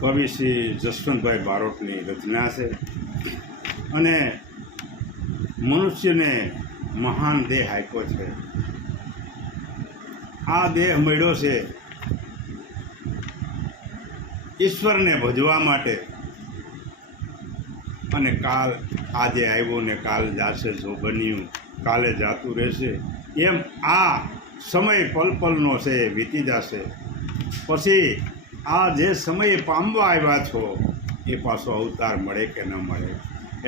કવિ શ્રી જસવંતભાઈ બારોટની રચના છે. અને મનુષ્યને મહાન દેહ આપ્યો છે. આ દેહ મળ્યો છે ઈશ્વરને ભજવા માટે. અને કાલ આજે આવ્યો ને કાલ જાશે જો બન્યું, કાલે જાતું રહેશે. એમ આ સમય પલપલનો છે વીતી જશે. પછી આ જે સમયે પામવા આવ્યા છો, એ પાછો અવતાર મળે કે ન મળે?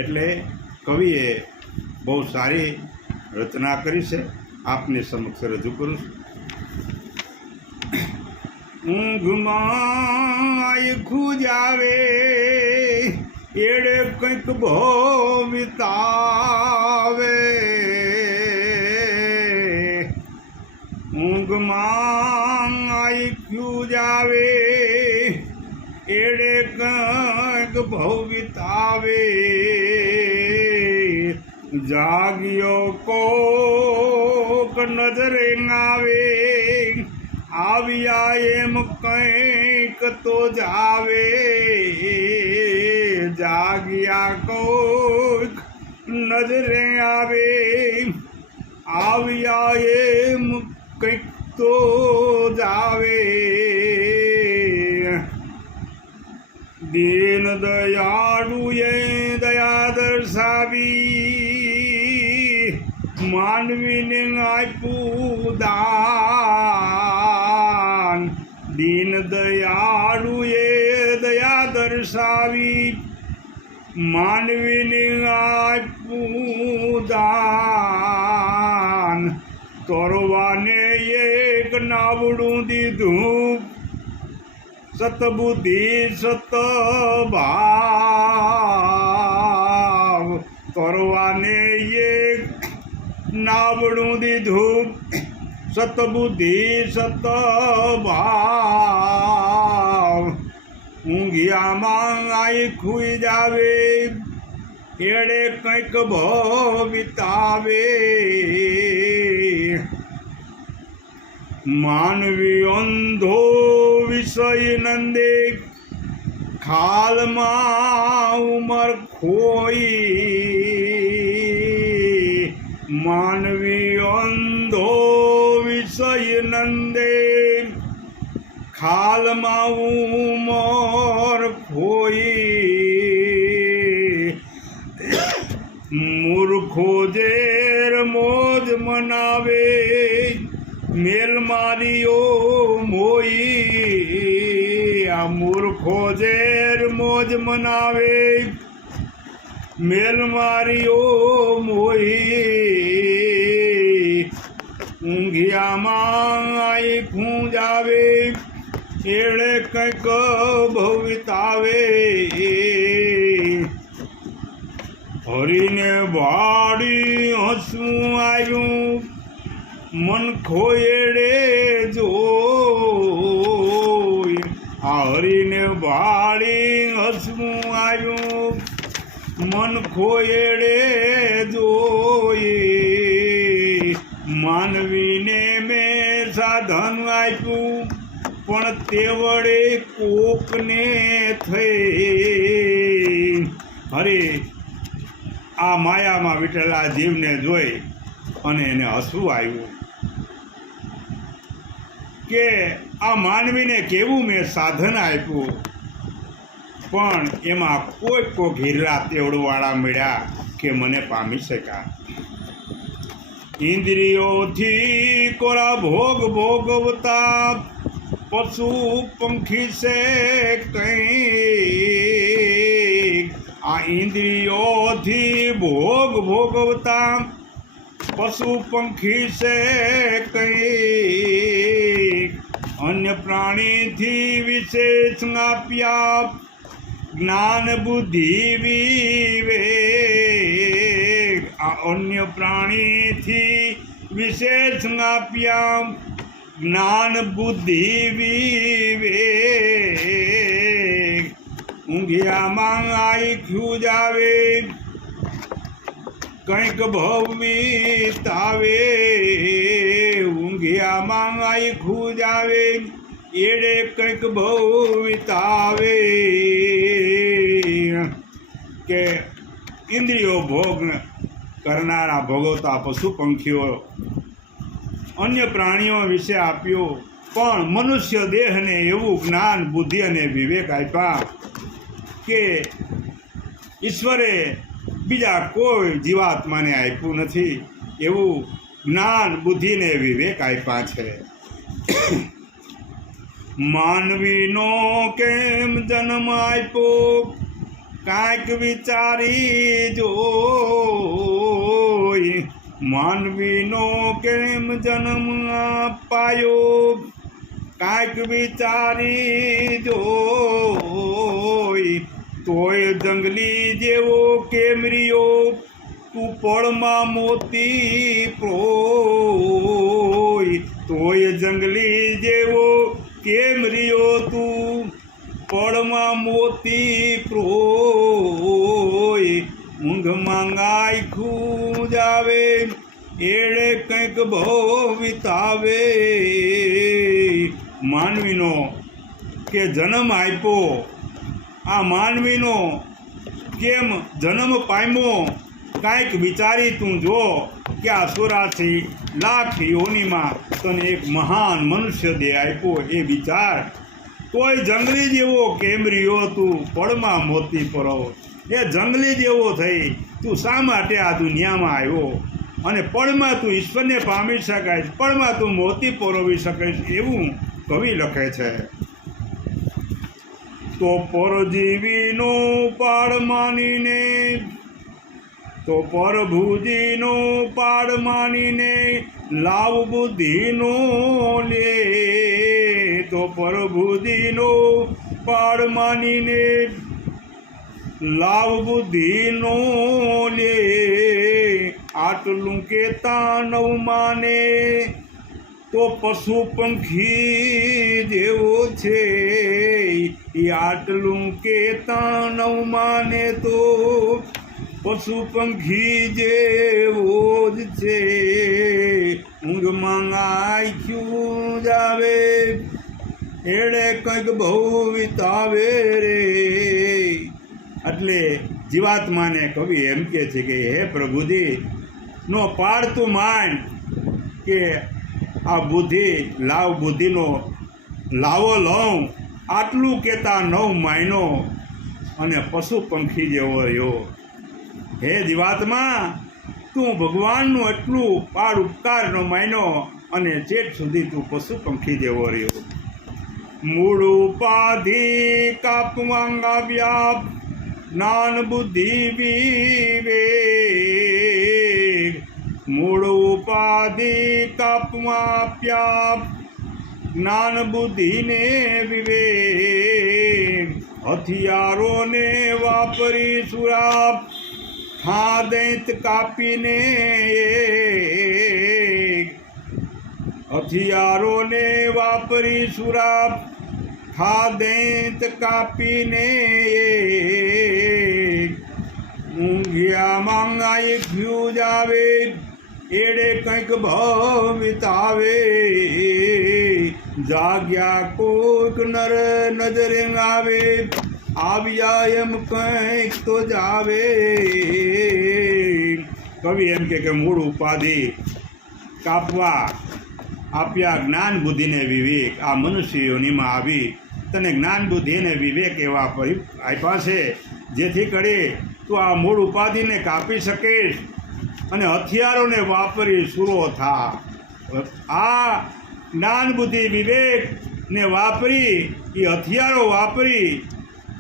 એટલે કવિએ બહુ સારી રચના કરી છે. આપની સમક્ષ રજૂ કરું છું. ઊંઘમાં જાવે એડે કંઈક ભોવિતાવે ઊંઘમાં એડે ભવિતાવે. ભવ વિતાવે જાગ્યો કોક નજરે આવે આવ્યા એમ કંઈક તો જાવે. જાગ્યા કોક નજરે આવે. આવ્યા એમ કંઈક તો જાવે. દીન દયાળુએ દયા દર્શાવી માનવીને આપ્યું દાન દીન દયાળુએ દયા દર્શાવી માનવીને આપ્યું દાન તોરવાને એક નાવડું દીધું સતબુદ્ધિ સત ભાવ કરવાને એક નાવડું દીધું સતબુદ્ધિ સત ભાવ ઊંઘિયામાં આઈ ખુઈ જાવે એડે કંઈક ભવિતાવે માનવી અંધો વિષય નંદે ખાલમાં ઉમર ખોઈ. માનવી અંધો વિષય નંદે ખાલમાં ઉમર ખોઈ. મેલ મારીઓ મોઈ, આ મૂર્ખો ઝેર મોજ મનાવે. મેલ મારીઓ મોઈ, ઊંઘિયામાં આઈ ખૂંજાવે એળે કંઈક ભવિતાવે. હરીને વાડી હસવું આવ્યું મન ખોયડે જો હરીને વાળી હસવું આવ્યું મન ખોયડે જોઈ. માનવીને મેં સાધન આપ્યું, પણ તે વડે કોકને થઈ. હરે આ માયામાં વીટેલા જીવને જોઈ અને એને હસવું આવ્યું કે આ માનવીને કેવું મેં સાધન આપ્યું? પણ એમાં કોઈ કોઈ ઘેરલા તેવડવાળા મળ્યા કે મને પામી શક્યા. ઇન્દ્રિયોથી કોરા ભોગ ભોગવતા પશુ પંખી છે કઈ આ ઇન્દ્રિયોથી ભોગ ભોગવતા પશુ પંખી છે કઈ અન્ય પ્રાણીથી વિશેષ આપ્યા જ્ઞાન બુદ્ધિ વિવેક આ અન્ય પ્રાણીથી વિશેષ આપ્યા જ્ઞાન બુદ્ધિ વિવેક ઊંઘિયામાં આઈ ખુજાવે કંઈક ભવિતાવે ઊંઘિયામાં આઈ ખુજાવે એડે કંઈક બહુ વિતાવે કે ઇન્દ્રિયો ભોગ કરનારા ભોગવતા પશુ પંખીઓ અન્ય પ્રાણીઓ વિશે આપ્યો, પણ મનુષ્ય દેહને એવું જ્ઞાન, બુદ્ધિ અને વિવેક આપ્યા કે ઈશ્વરે બીજા કોઈ જીવાત્માને આપ્યું નથી એવું જ્ઞાન બુદ્ધિને વિવેક આપ્યા છે. માનવીનો કેમ જન્મ આપ્યો? કાંઈક વિચારી જો માનવીનો કેમ જન્મ અપાયો કાંઈક વિચારી જોઈ. તોય જંગલી જેવો કેમ રહ્યો? તું પળમાં મોતી પ્રોય. તોય જંગલી જેવો કેમ રહ્યો તું? પળમાં મોતી પ્રોય. ઊંઘ માંગાય ખૂજ આવે એળે કંઈક બહુ વિતાવે. માનવીનો કે જન્મ આપ્યો આ માનવીનો કેમ જન્મ પામ્યો? કાંઈક વિચારી તું જો કે આ સુરાથી લાખ યોનિમાં તને એક મહાન મનુષ્ય દેહ આપ્યો એ વિચાર. કોઈ જંગલી જેવો કેમ રહ્યો તું? પળમાં મોતી પરો એ જંગલી જેવો થઈ. તું શા માટે આ દુનિયામાં આવ્યો? અને પળમાં તું ઈશ્વરને પામી શકાય પળમાં તું મોતી પરોવી શકે એવું કવિ લખે છે. તો પરજીવીનો પાડ માનીને, તો પ્રભુજીનો પાડ માનીને લાવ બુદ્ધિનો લે, તો પ્રભુજીનો પાડ માનીને લાવ બુદ્ધિનો લે. આટલું કેતા નવ માને તો પશુ પંખી જેવો છે. એ આટલું કે તાણવ માને તો પશુ પંખી જેવો જ છે. ઊંઘમાં આખ્યું જાવે? એણે કંઈક બહુ વિતાવે રે. એટલે જીવાત્માને કવિ એમ કે છે કે, હે પ્રભુજી, નો પાડતું માન કે આ બુદ્ધિ, લાવ બુદ્ધિનો લાવો લઉં, આટલું કહેતા નવ મહિનો અને પશુ પંખી જેવો રહ્યો. હે જીવાતમાં, તું ભગવાનનું એટલું પાડ ઉપકારનો માયનો અને ચેટ સુધી તું પશુ પંખી જેવો રહ્યો. મૂળ ઉપાધિ કાપવાંગા વ્યાપ જ્ઞાન બુદ્ધિ વિવેક. મૂળ ઉપાધિ કાપવા જ્ઞાન બુદ્ધિને વિવેક. હથિયારોને વાપરી સુરાપ. ખા દૈત કાપીને હથિયારોને વાપરી સુરાપ. ખા દૈત કાપીને ઊંઘિયા માંગાઈ ફ્યુજ આવે. એડે કંઈક ભવિતાવે જાગ્યા કોઈક નર નજરે આવે. આવ્યા એમ કંઈક તો જાવે કવિ એમ કે મૂળ ઉપાધિ કાપવા આપ્યા જ્ઞાન બુદ્ધિને વિવેક. આ મનુષ્યોનીમાં આવી તને જ્ઞાન બુદ્ધિ અને વિવેક એવા આપ્યા છે. જેથી કરી તું આ મૂળ ઉપાધિને કાપી શકીશ. અને હથિયારોને વાપરી સુરો થા. આ જ્ઞાન બુદ્ધિ વિવેકને વાપરી એ હથિયારો વાપરી,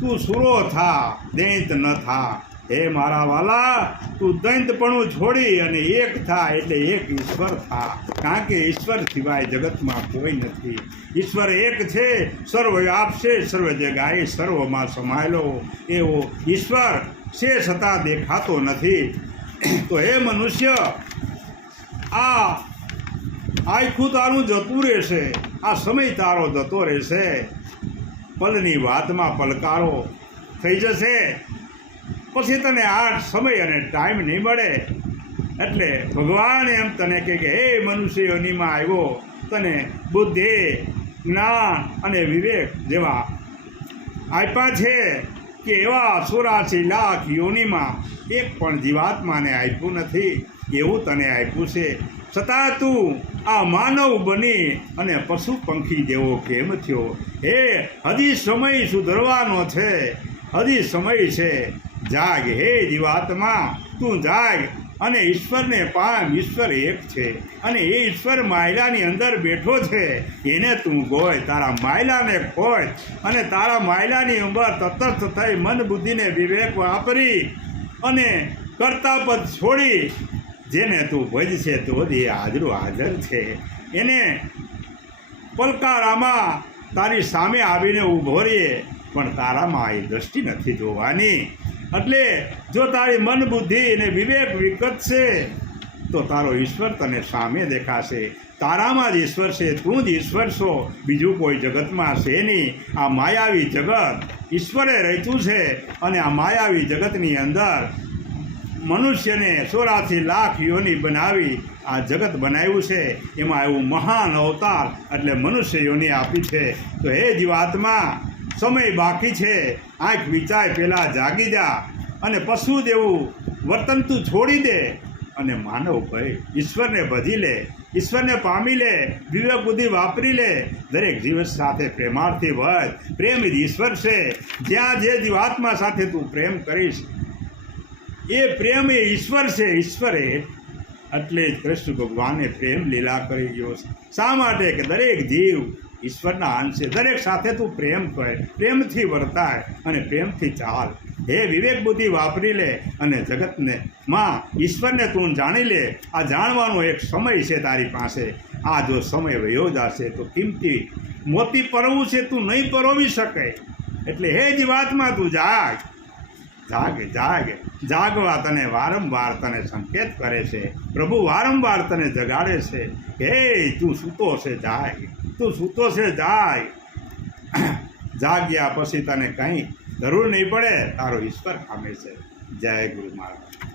તું સુરો થા, દૈંત ન થા. હે મારા વાલા, તું દૈંતપણું છોડી અને એક થા એટલે એક ઈશ્વર થા. કારણ કે ઈશ્વર સિવાય જગતમાં કોઈ નથી. ઈશ્વર એક છે, સર્વ આપશે, સર્વ જગાએ, સર્વમાં સમાયેલો. એવો ઈશ્વર છે છતાં દેખાતો નથી. તો હે મનુષ્ય, આ આખું તારું જતું રહેશે, આ સમય તારો જતો રહેશે. પલની વાતમાં પલકારો થઈ જશે. પછી તને આ સમય અને ટાઈમ નહીં મળે. એટલે ભગવાન એમ તને કહે કે, હે મનુષ્ય યોનિમાં આવ્યો. તને બુદ્ધિ, જ્ઞાન અને વિવેક જેવા આપ્યા છે. કે એવા અસુરાશી લાખ યોનિમાં એક પણ જીવાત્માને આપ્યું નથી, એવું તને આપ્યું છે. છતાં તું આ માનવ બની અને પશુ પંખી જેવો કેમ થયો? હે, હજી સમય સુધરવાનો છે, હજી સમય છે. જાગ હે જીવાત્મા, તું જાગ અને ઈશ્વરને પામ, ઈશ્વર એક છે. અને એ ઈશ્વર માયલાની અંદર બેઠો છે. એને તું ગોય, તારા માયલાને ખોય. અને તારા માયલાની અંદર તટસ્થ થઈ, મન બુદ્ધિને વિવેક વાપરી અને કરતાપદ છોડી જેને તું ભજશે તો જ એ હાજરો હાજર છે. એને પલકારામાં તારી સામે આવીને ઊભો રહીએ, પણ તારામાં એ દ્રષ્ટિ નથી જોવાની. એટલે જો તારી મન બુદ્ધિ અને વિવેક વિકતશે તો તારો ઈશ્વર તને સામે દેખાશે. તારામાં જ ઈશ્વર છે, તું જ ઈશ્વર છો. બીજું કોઈ જગતમાં છે નહીં. આ માયાવી જગત ઈશ્વરે રચ્યું છે અને આ માયાવી જગતની અંદર મનુષ્યને ચોરાસી લાખ યોની બનાવી આ જગત બનાવ્યું છે. એમાં એવું મહાન અવતાર એટલે મનુષ્ય યોની આપી છે. તો હે જીવાત્મા સમય બાકી છે. આંખ વિચાય પહેલાં જાગી જા અને પશુ દેવું વર્તન તું છોડી દે. અને માનવ ભય ઈશ્વરને ભજી લે, ઈશ્વરને પામી લે, વિવેક બુદ્ધિ વાપરી લે. દરેક જીવ સાથે પ્રેમાર્થી વધ. પ્રેમ જ ઈશ્વર છે. જ્યાં જે જીવાત્મા સાથે તું પ્રેમ કરીશ, એ પ્રેમ એ ઈશ્વર છે. ઈશ્વરે એટલે જ કૃષ્ણ ભગવાને પ્રેમ લીલા કરી ગયો શા માટે? કે દરેક જીવ ઈશ્વરના અંશ દરેક સાથે તું પ્રેમ કર, પ્રેમથી વર્તાય અને પ્રેમથી ચાલ. હે વિવેક બુદ્ધિ, વાપરી લે અને જગતને માં, ઈશ્વરને તું જાણી લે. આ જાણવાનો એક સમય છે તારી પાસે. આ જો સમય વયો જશે તો કિંમતી મોતી પરવવું છે તું નહીં પરોવી શકે. એટલે હે જીવાતમાં, તું જાગ. જાગે જાગે. જાગવા તને વારંવાર તને સંકેત કરે છે. પ્રભુ વારંવાર તને જગાડે છે. હે, તું સૂતો છે જાગ તું સૂતો છે જાગ જાગ્યા પછી તને કંઈ જરૂર નહીં પડે. તારો ઈશ્વર ખામે છે. જય ગુરુ મહારાજ.